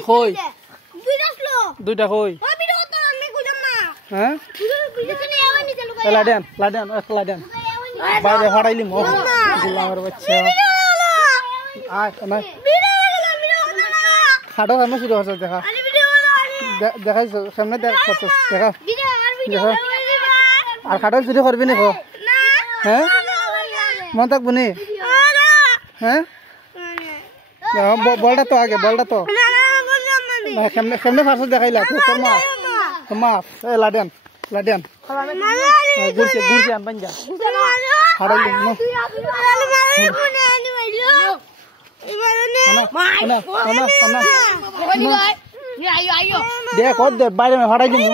কই দুইটা কই হ্যাঁ লাডেন লাডেন লাডেন বাইরে হারাইলি মো গুলামের বাচ্চা আয় না খাটো আমি শুরু হচ্ছে দেখা দেখাই সামনে দেখ দেখা দেখা আর খাটো চুরি করবি নি হ্যাঁ মন থাকবো নি হ্যাঁ বলটা তো আগে বলটা তো কেমনে ফার্স্ট দেখাইলা তোর মাফ লাডেন লাডেন গুড়ছে গুড়ছে আনবান যা হারাইলি দেখ বাইরে হারাই দিবো